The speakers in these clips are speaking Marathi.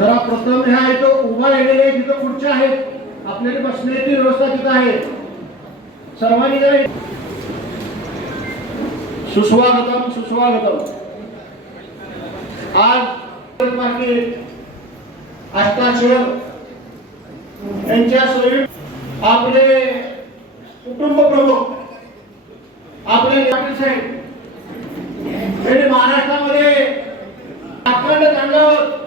जरा प्रथम ह्या इथं उभा राहिलेले तिथं खुर्च्या आहेत. आपल्याला बसण्याची व्यवस्था तिथं आहे. सर्वांनी जरा सुस्वागतम सुस्वागतम. आज पाटील अष्टाक्षर यांच्या सोयी आपले कुटुंब प्रमुख आपले पाटील साहेब. महाराष्ट्रामध्ये अखंड तांडव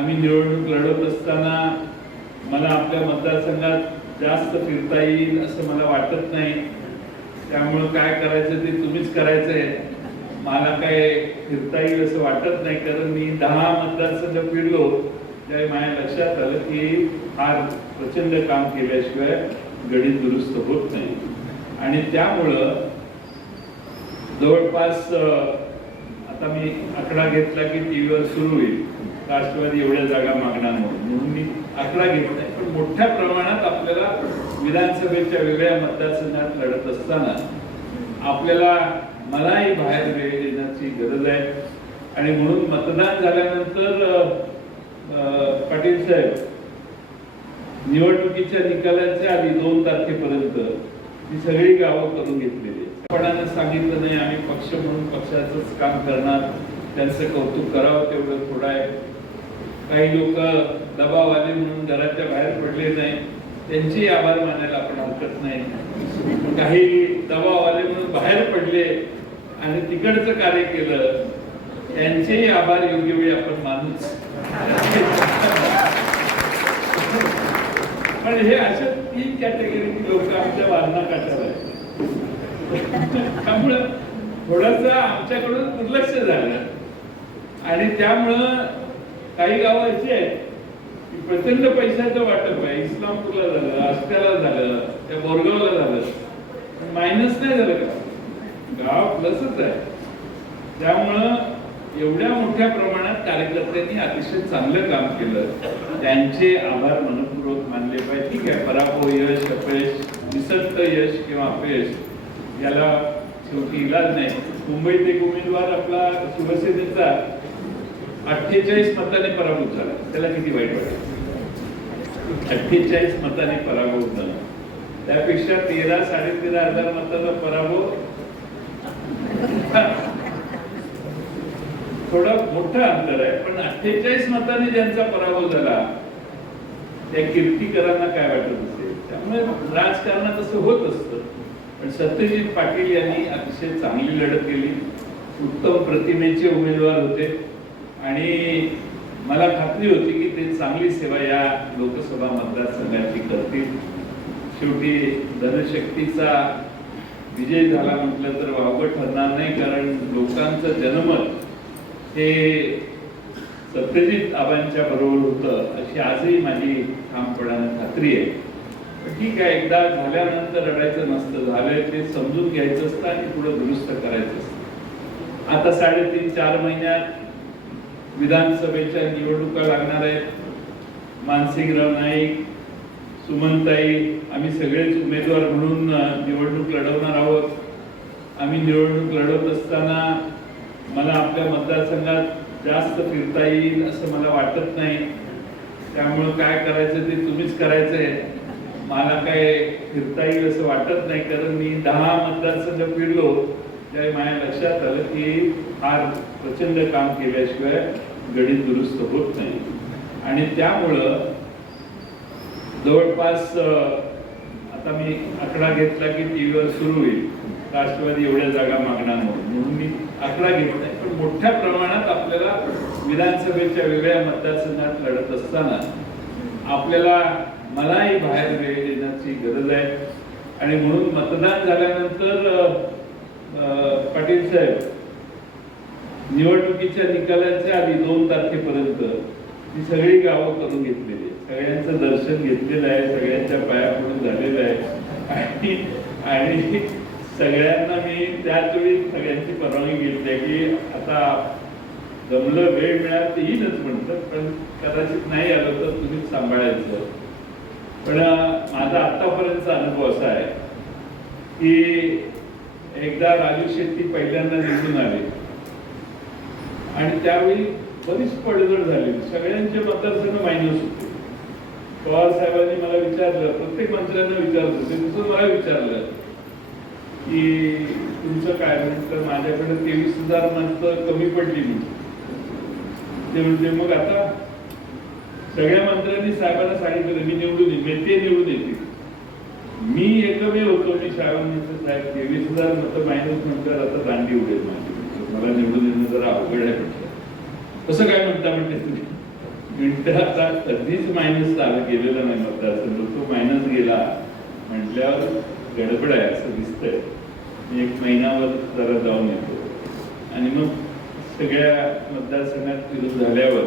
आम्ही निवडणूक लढवत असताना मला आपल्या मतदारसंघात जास्त फिरता येईल असं मला वाटत नाही. त्यामुळं काय करायचं ते तुम्हीच करायचं आहे मला काय फिरता येईल असं वाटत नाही. कारण मी दहा मतदारसंघ फिरलो त्यावेळी माझ्या लक्षात आलं की फार प्रचंड काम केल्याशिवाय गणित दुरुस्त होत नाही. आणि त्यामुळं जवळपास आता मी आकडा घेतला की टीव्हीवर सुरू होईल. राष्ट्रवादी एवढ्या जागा मागणार म्हणून म्हणून मी आकडा नाही. पण मोठ्या प्रमाणात आपल्याला विधानसभेच्या वेगळ्या मतदारसंघात लढत असताना आपल्याला मलाही बाहेर वेळ देण्याची गरज आहे. आणि म्हणून मतदान झाल्यानंतर पाटील साहेब निवडणुकीच्या निकालाच्या आधी दोन तारखेपर्यंत ही सगळी गावं करून घेतलेली आहेत. सांगितलं नाही आम्ही पक्ष म्हणून पक्षाचंच काम करणार त्यांचं कौतुक करावं तेवढं थोडं आहे. काही लोक दबाव आले म्हणून घराच्या बाहेर पडले नाही. त्यांची आभार मानायला आपण हरकत नाही. काही दबाव आले म्हणून बाहेर पडले आणि तिकडचं कार्य केलं त्यांचेही आभार योग्य वेळी आपण मानूच. पण हे अशा तीन कॅटेगरीची लोक आमच्या वारणा काठावर आहेत. त्यामुळं थोडस आमच्याकडून दुर्लक्ष झालं. आणि त्यामुळं काही गावं अशी आहेत की प्रचंड पैशाचं वाटप आहे. इस्लामपूरला झालं आष्ट्याला झालं त्या बोरगावला झालं. मायनस नाही झालं का? गाव प्लसच आहे. त्यामुळं एवढ्या मोठ्या प्रमाणात कार्यकर्त्यांनी अतिशय चांगलं काम केलं. त्यांचे आभार मनपूर्वक मानले पाहिजे. ठीक आहे पराभव यश अपयश निसक्त यश किंवा अपयश याला शेवटी इलाज नाही. मुंबईत एक उमेदवार आपला शिवसेनेचा अठ्ठेचाळीस मताने पराभूत झाला. त्याला किती वाईट वाटलं? अठ्ठेचाळीस मताने पराभूत झाला. त्यापेक्षा तेरा साडेतेरा हजार मताचा पराभव? थोडा मोठं अंतर आहे पण अठ्ठेचाळीस मताने ज्यांचा पराभव झाला त्या कीर्तीकरांना काय वाटत असेल? त्यामुळे राजकारणात असं होत असतं. पण सत्यजित पाटील यांनी अतिशय चांगली लढत केली. उत्तम प्रतिमेचे उमेदवार होते. आणि मला खात्री होती की ते चांगली सेवा या लोकसभा मतदारसंघाची करतील. शेवटी धनशक्तीचा विजय झाला म्हटलं तर वावगं ठरणार नाही कारण लोकांचं जनमत हे सत्यजित आबांच्या बरोबर होतं अशी आजही माझी ठामपणानं खात्री आहे. ठीक आहे एकदा झाल्यानंतर रडायचं नसतं झालंय ते समजून घ्यायचं असतं आणि पुढे दुरुस्त करायचं असतं. आता साडेतीन चार महिन्यात विधानसभेच्या निवडणुका लागणार आहेत. मानसिंगराव नाईक सुमनताई आम्ही सगळेच उमेदवार म्हणून निवडणूक लढवणार आहोत. आम्ही निवडणूक लढवत असताना मला आपल्या मतदारसंघात जास्त फिरता येईल असं मला वाटत नाही. त्यामुळं काय करायचं ते तुम्हीच करायचं आहे मला काय फिरता येईल असं वाटत नाही कारण मी दहा मतदारसंघ फिरलो. त्यावेळी माझ्या लक्षात आलं की फार प्रचंड काम केल्याशिवाय गणित दुरुस्त होत नाही. आणि त्यामुळं जवळपास आता मी आकडा घेतला की टीव्हीवर सुरू होईल. राष्ट्रवादी एवढ्या जागा मागणार म्हणून. म्हणून मी आकडा नाही. पण मोठ्या प्रमाणात आपल्याला विधानसभेच्या वेगळ्या मतदारसंघात लढत असताना आपल्याला मलाही बाहेर वेळ देण्याची गरज आहे. आणि म्हणून मतदान झाल्यानंतर साहेब निवडणुकीच्या निकालाच्या आधी दोन तारखेपर्यंत ही सगळी गावं करून घेतलेली सगळ्यांचं दर्शन घेतलेलं आहे सगळ्यांच्या पाया पडून झालेलं आहे. आणि सगळ्यांना मी त्याच वेळी सगळ्यांची परवानगी घेतली आहे की आता जमलं वेळ मिळाल तर येईलच म्हणतं पण कदाचित नाही आलं तर तुम्हीच सांभाळायचं. पण माझा आतापर्यंतचा अनुभव असा आहे की एकदा राजू शेट्टी पहिल्यांदा निवडून आले. आणि त्यावेळी बरीच पडझड झाली. सगळ्यांचे मतदारसंघ मायनस होते. पवार साहेबांनी मला विचारलं प्रत्येक मंत्र्यांना विचारत होते. तसं मला विचारलं की तुमचं काय? म्हणतं माझ्याकडे तेवीस हजार मतं कमी पडली मी ते म्हणजे मग आता? सगळ्या मंत्र्यांनी साहेबांना सांगितलं मी निवडून येईन. मी ते निवडून येतील मी एकमेव होतो मी साहेबांनी साहेब तेवीस हजार मतं मायनस म्हटल्यावर आता दांडी उडेल माझी. मला निवडून येणं जरा अवघड आहे म्हटलं. कसं काय म्हणता म्हणते तुम्ही? मिनिटं आता कधीच मायनस आला गेलेला नाही मतदारसंघ. तो मायनस गेला म्हटल्यावर गडबड आहे असं दिसतंय. मी एक महिनावर जरा जाऊन येतो. आणि मग सगळ्या मतदारसंघात विरोध झाल्यावर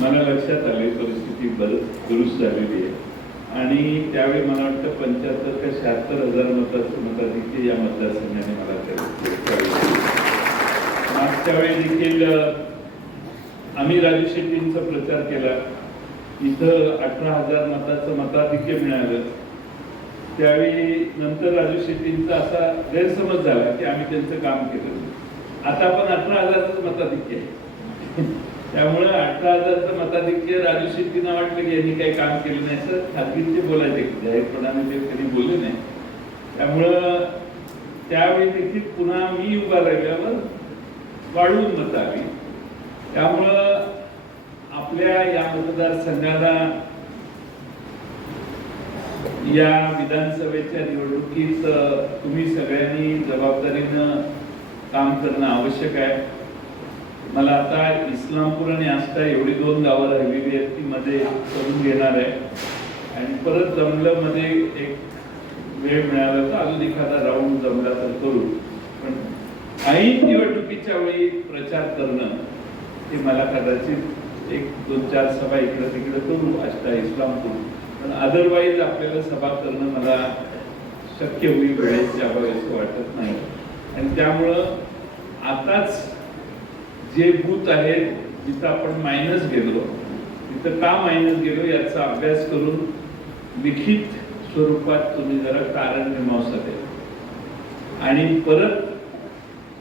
मला लक्षात आले परिस्थिती बरंच दुरुस्त झालेली आहे. आणि त्यावेळी मला वाटतं पंच्याहत्तर का शहात्तर हजार मताचं मताधिक्य या मतदारसंघाने मला मागच्या वेळी देखील आम्ही राजू शेट्टींचा प्रचार केला. इथं अठरा हजार मताचं मताधिक्य मिळालं. त्यावेळी नंतर राजू शेट्टींचा असा गैरसमज झाला की आम्ही त्यांचं काम केलं. आता आपण अठरा हजारच मताधिक्य आहे. त्यामुळे अठरा हजारचं मताधिक्य राजू शेट्टींना वाटलं की यांनी काही काम केलं नाही असं खाजगीचे बोलायचे. जाहीरपणाने ते कधी बोलले नाही. त्यामुळं त्यावेळी देखील पुन्हा मी उभा राहिल्यावर वाढवून मत आली. त्यामुळं आपल्या या मतदारसंघाला या विधानसभेच्या निवडणुकीत तुम्ही सगळ्यांनी जबाबदारीनं काम करणं आवश्यक आहे. मला आता इस्लामपूर आणि आस्था एवढी दोन गावं राहिलेली आहेत ती मध्ये करून घेणार आहे. आणि परत जमलं मध्ये एक वेळ मिळाला तर अजून एखादा राऊंड जमला तर करू. पण ऐन निवडणुकीच्या वेळी प्रचार करणं हे मला कदाचित एक दोन चार सभा इकडं तिकडे करू आष्टा इस्लामपूर. पण अदरवाईज आपल्याला सभा करणं मला शक्य होईल वेळेच्या अभावी असं वाटत नाही. आणि त्यामुळं आताच जे बूथ आहेत जिथं आपण मायनस गेलो तिथं का मायनस गेलो याचा अभ्यास करून लिखित स्वरूपात तुम्ही जरा कारण मीमांसा द्या आणि परत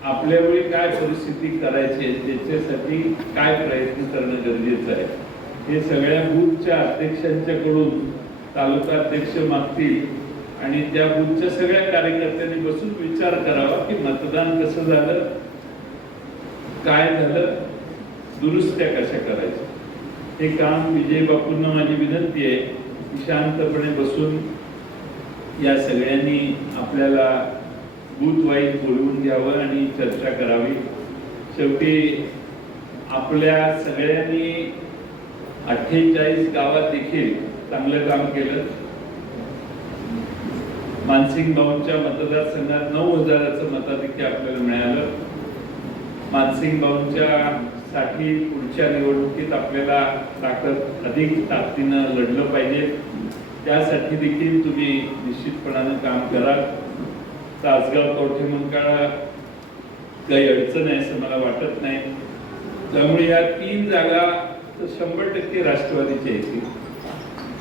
आपल्या वेळी काय परिस्थिती करायची त्याच्यासाठी काय प्रयत्न करणं गरजेचं आहे? हे सगळ्या बूथच्या अध्यक्षांच्याकडून तालुका अध्यक्ष मागतील आणि त्या बूथच्या सगळ्या कार्यकर्त्यांनी बसून विचार करावा की मतदान कसं झालं काय झालं? दुरुस्त्या कशा करायच्या? हे काम विजय बापूंना माझी विनंती आहे. की शांतपणे बसून या सगळ्यांनी आपल्याला बूथ वाईज बोलवून घ्यावं आणि चर्चा करावी. शेवटी आपल्या सगळ्यांनी अठ्ठेचाळीस गावात देखील चांगलं काम केलं. मानसिंग भाऊंच्या मतदारसंघात नऊ हजाराचं मताधिक्य आपल्याला मिळालं. मानसिंग भाऊंच्या साठी पुढच्या निवडणुकीत आपल्याला ताकद अधिक ताकदीनं लढलं पाहिजे. त्यासाठी देखील तुम्ही निश्चितपणानं काम करा. तासगाव कवठे मंकाळा काही अडचण आहे असं मला वाटत नाही. त्यामुळे या तीन जागा तर शंभर टक्के राष्ट्रवादीच्या येतील.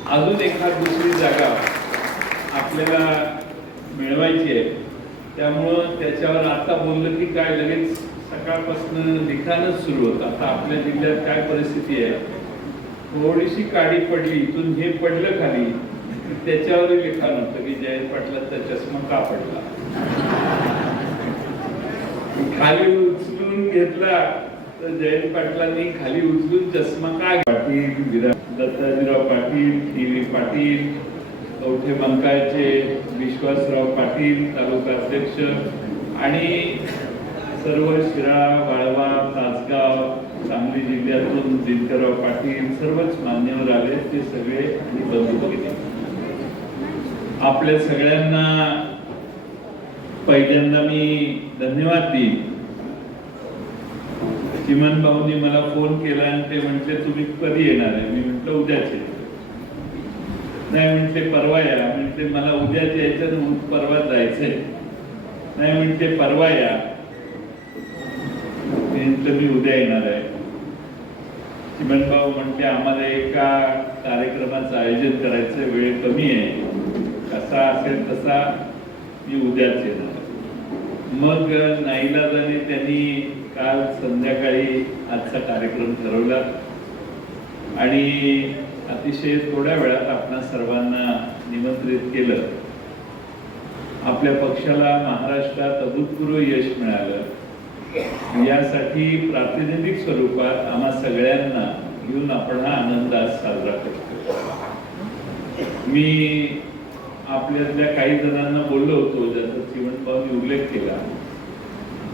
अजून एखाद दुसरी जागा आपल्याला मिळवायची आहे. त्यामुळं त्याच्यावर आता बोललं की काय लगेच सकाळपासून लिखाणच सुरू होतं. आता आपल्या जिल्ह्यात काय परिस्थिती आहे? थोडीशी काडी पडली इथून हे पडलं खाली त्याच्यावर लिखाण होतं की जयंत पाटलाचा चष्मा का पडला? खाली उचलून घेतला तर जयंत पाटलांनी खाली उचलून चष्मा काय पाटील विरा- दत्ताजीराव पाटील टी व्ही पाटील कवठे मंकाळचे विश्वासराव पाटील तालुका अध्यक्ष आणि सर्व शिराळा वाळवा तासगाव सांगली जिल्ह्यातून दिनकरराव पाटील सर्वच मान्यवर आले ते सगळे बंधू आपल्या सगळ्यांना पहिल्यांदा मी धन्यवाद देईन. चिमन भाऊनी मला फोन केला आणि ते म्हटले तुम्ही कधी येणार आहे? मी म्हटलं उद्याच. नाही म्हटले परवा या. म्हटले मला उद्याच यायचं आणि परवा जायचंय. नाही म्हटले परवा या. मी मी उद्या येणार आहे. चिमन म्हणते आम्हाला एका कार्यक्रमाचं आयोजन करायचं वेळ कमी आहे. कसा असेल तसा मी उद्याच येणार मग नाईलाजाने त्यांनी काल संध्याकाळी आजचा कार्यक्रम ठरवला. आणि अतिशय थोड्या वेळात आपणा सर्वांना निमंत्रित केलं. आपल्या पक्षाला महाराष्ट्रात अभूतपूर्व यश मिळालं. यासाठी प्रातिनिधिक स्वरूपात आम्हा सगळ्यांना घेऊन आपण हा आनंद आज साजरा करतो मी आपल्यातल्या काही जणांना बोललो होतो ज्याचा चिवणभाऊनी उल्लेख केला.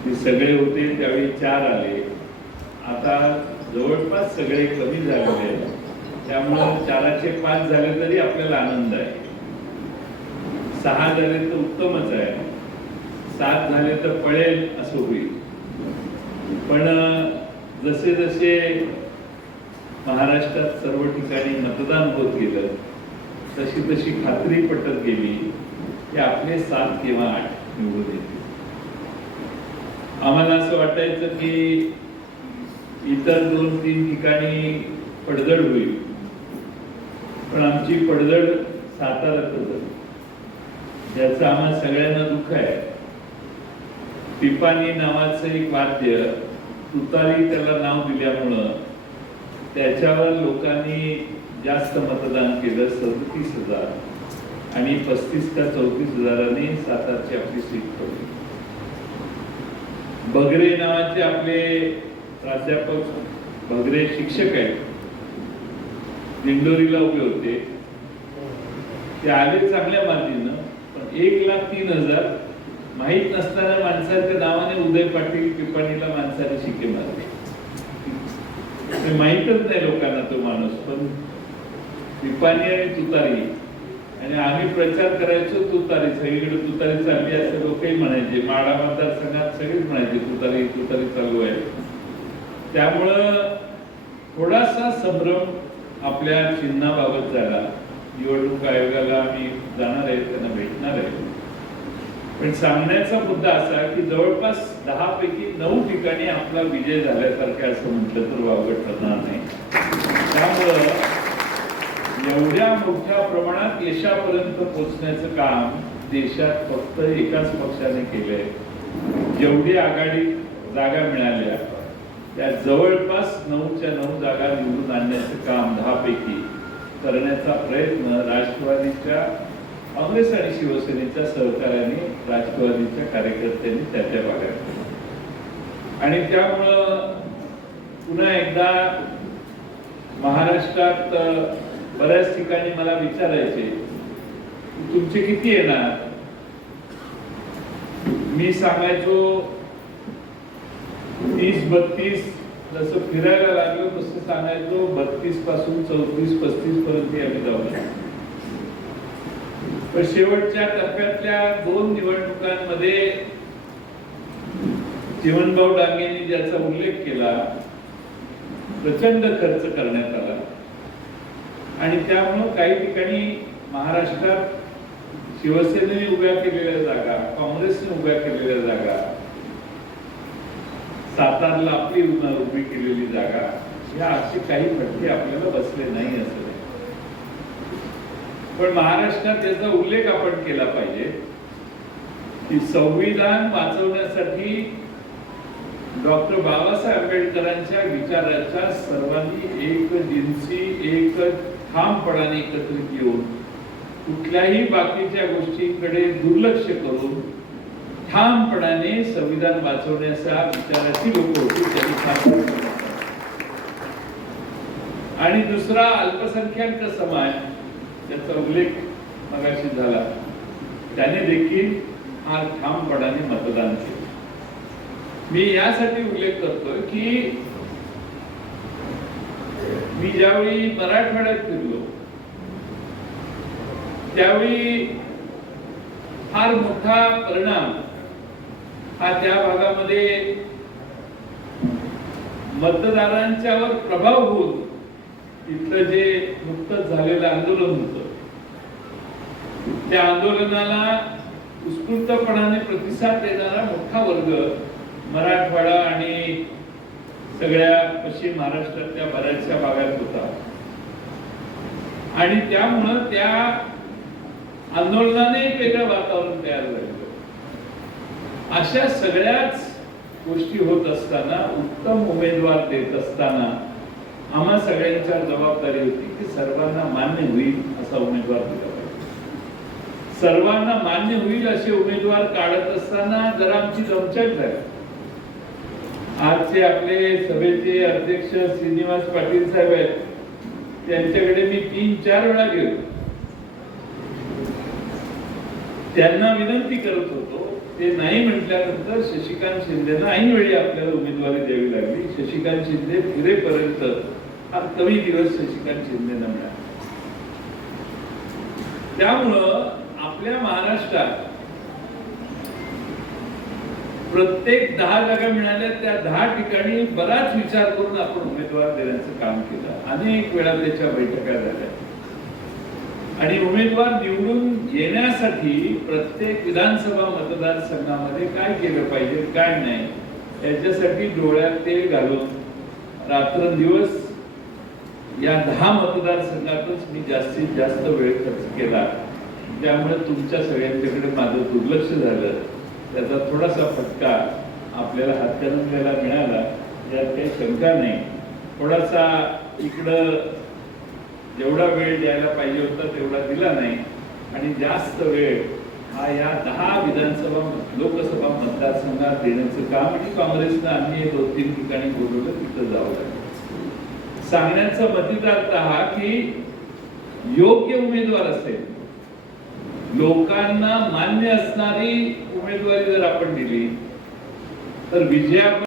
ते सगळे होते त्यावेळी चार आले. आता जवळपास सगळे कमी झालेले आहेत. त्यामुळं चाराचे पाच झाले तरी आपल्याला आनंद आहे. सहा झाले तर उत्तमच आहे. सात झाले तर पळेल असं होईल. पण जसे जसे महाराष्ट्रात सर्व ठिकाणी मतदान होत गेलं तशी तशी खात्री पटत गेली की आपले सात किंवा आठ निवडून येतील. आम्हाला असं वाटायचं की इतर दोन तीन ठिकाणी पडझड होईल. पण आमची पडझड साताऱ्यात होत याचं आम्हाला सगळ्यांना दुःख आहे. पिपाणी नावाचं एक वाद्य तुतारी त्याला नाव दिल्यामुळं त्याच्यावर लोकांनी जास्त मतदान केलं सदतीस हजार आणि पस्तीस का चौतीस हजाराने सातारची आपली सीट पडली. बगरे नावाचे आपले प्राध्यापक बगरे शिक्षक आहेत. दिंडोरीला उभे होते. ते आले चांगल्या मार्जीनं पण एक लाख तीन हजार माहीत नसताना माणसाच्या उदय पाटील पिपाणीला माणसाने शिके मारले. ते माहीतच नाही लोकांना तो माणूस पण पिपाणी आणि तुतारी. आणि आम्ही प्रचार करायचो तुतारी. सगळीकडे तुतारी चालली असं लोकही म्हणायचे माडा मतदारसंघात सगळेच म्हणायचे तुतारी तुतारी चालू आहे. त्यामुळं थोडासा संभ्रम आपल्या चिन्हाबाबत झाला. निवडणूक आयोगाला आम्ही जाणार आहे त्यांना भेटणार आहे. पण सांगण्याचा मुद्दा असा की जवळपास दहा पैकी नऊ ठिकाणी आपला विजय झाल्यासारखं असं म्हटलं तर वावगं ठरणार नाही. त्यामुळं एवढ्या मोठ्या प्रमाणात यशापर्यंत पोचण्याचं काम देशात फक्त एकाच पक्षाने केलंय. जेवढी आघाडी जागा मिळाल्या त्या जवळपास नऊच्या नऊ जागा निवडून आणण्याचं काम दहा पैकी करण्याचा प्रयत्न राष्ट्रवादीच्या काँग्रेस आणि शिवसेनेच्या सहकार्याने राष्ट्रवादीच्या कार्यकर्त्यांनी त्याच्या भागात आणि त्यामुळं पुन्हा एकदा महाराष्ट्रात बऱ्याच ठिकाणी मला विचारायचे तुमचे किती येणार? मी सांगायचो तीस बत्तीस जसं फिरायला लागलो तसं सांगायचो बत्तीसपासून चौतीस पस्तीस पर्यंत आम्ही जाऊ शकतो शेवटच्या टप्प्यातल्या दोन निवडणुकांमध्ये जीवनभाऊ डांगेंनी ज्याचा उल्लेख केला प्रचंड खर्च करण्यात आला. आणि त्यामुळं काही ठिकाणी महाराष्ट्रात शिवसेनेने उभ्या केलेल्या जागा काँग्रेसने उभ्या केलेल्या जागा सातारला आपली उभी केलेली जागा या अशी काही फटके आपल्याला बसले नाही असं पण महाराष्ट्रात याचा उल्लेख आपण केला पाहिजे की संविधान वाचवण्यासाठी डॉक्टर बाबासाहेब आंबेडकरांच्या विचाराच्या सर्वांनी एक जिन्सी एक ठामपणाने एकत्रित येऊन कुठल्याही बाकीच्या गोष्टींकडे दुर्लक्ष करून ठामपणाने संविधान वाचवण्याचा विचाराची लोक होती त्यांनी आणि दुसरा अल्पसंख्याक समाज त्याचा उल्लेख मगाशी झाला. त्याने देखील फार ठामपणाने मतदान केलं. मी यासाठी उल्लेख करतोय की मी ज्यावेळी मराठवाड्यात फिरलो त्यावेळी फार मोठा परिणाम हा त्या भागामध्ये मतदारांच्यावर प्रभाव होऊन इथलं जे नुकतंच झालेलं आंदोलन होतं त्या आंदोलनाला उत्स्फूर्तपणाने प्रतिसाद देणारा मोठा वर्ग मराठवाडा आणि सगळ्या पश्चिम महाराष्ट्रातल्या बऱ्याचशा भागात होता. आणि त्यामुळं त्या आंदोलनाने एक वेगळं वातावरण तयार झालं. अशा सगळ्याच गोष्टी होत असताना उत्तम उमेदवार देत असताना आम्हा सगळ्यांच्या जबाबदारी होती की सर्वांना मान्य होईल असा उमेदवार दिला. सर्वांना मान्य होईल असे उमेदवार काढत असताना जरा आमची दमछाक झाली. आजचे आपले सभेचे अध्यक्ष श्रीनिवास पाटील साहेब आहेत. त्यांच्याकडे मी तीन चार वेळा गेलो. त्यांना विनंती करत होतो ते नाही म्हटल्यानंतर शशिकांत शिंदेना ऐन वेळी आपल्याला उमेदवारी द्यावी लागली. शशिकांत शिंदे फिरेपर्यंत हा कमी दिवस शशिकांत शिंदेना मिळाला. त्यामुळं आपल्या महाराष्ट्रात प्रत्येक दहा जागा मिळाल्या त्या दहा ठिकाणी बराच विचार करून आपण उमेदवार देण्याचं काम केलं. अनेक वेळा त्याच्या बैठका झाल्या. आणि उमेदवार निवडून येण्यासाठी प्रत्येक विधानसभा मतदारसंघामध्ये काय केलं पाहिजे काय नाही याच्यासाठी डोळ्यात तेल घालून रात्रंदिवस या दहा मतदारसंघातच मी जास्तीत जास्त वेळ खर्च केला. त्यामुळे तुमच्या सगळ्यांच्याकडे माझं दुर्लक्ष झालं. त्याचा थोडासा फटका आपल्याला हातकणंगल्याला मिळाला यात काही शंका नाही. थोडासा इकडं जेवढा वेळ द्यायला पाहिजे होता तेवढा दिला नाही. आणि जास्त वेळ हा या दहा विधानसभा लोकसभा मतदारसंघात देण्याचं काम आणि काँग्रेसनं आम्ही दोन तीन ठिकाणी बोलवलं तिथं जावं लागलं. सांगण्याचा मतितार्थ हा की योग्य उमेदवार असेल लोकांना मान्य असणारी उमेदवारी जर आपण दिली तर विजया